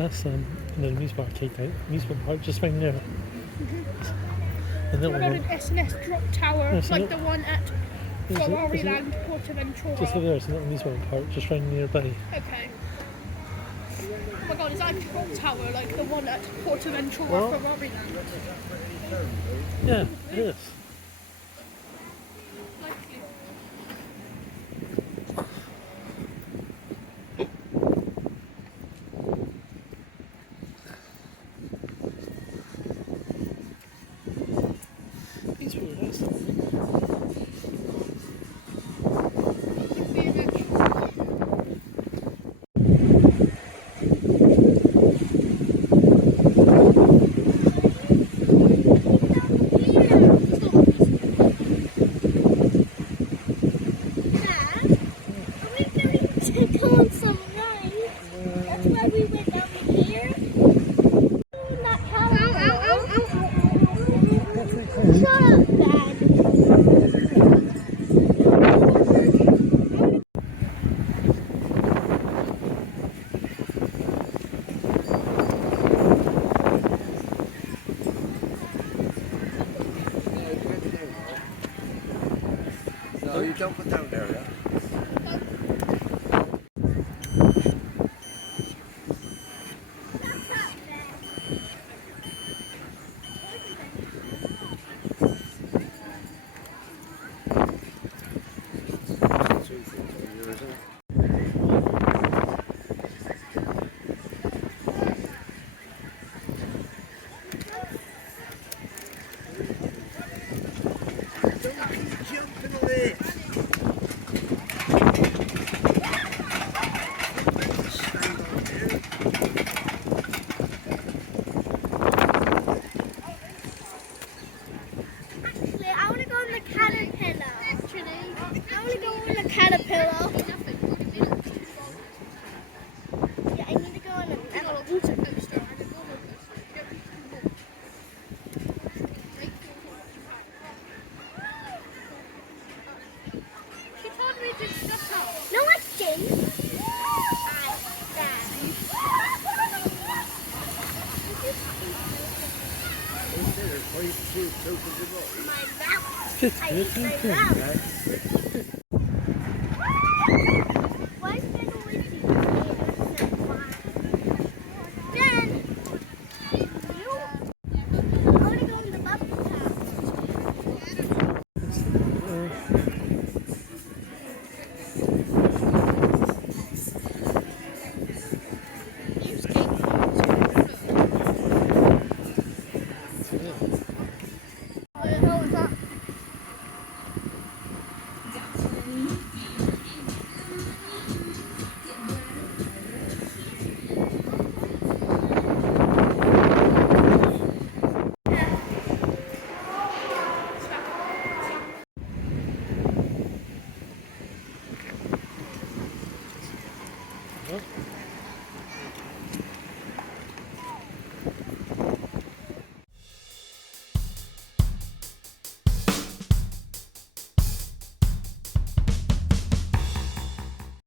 That's an amusement arcade out. Amusement park just round there. And that What about an S&S drop tower, Yes, like the one at Ferrari isn't it- Land, Portaventura? just over there, it's an amusement park just round nearby. Okay. Oh my god, is that a drop tower like the one at Portaventura, What? Ferrari Land? Yeah, it is. Likely. It's really nice. That's why we went down the pier. That Shut up, Dad. No, you don't put down there, yeah? Jumping on it. Actually, I want to go on the caterpillar. I want to go on the caterpillar. Yeah, I need to go on a Water coaster. She told me to shut up. No, I didn't. My mouth. It's I good, ate my thank you. mouth. Why is there always these Jen! You? I want to go in the bubble tub. Huh?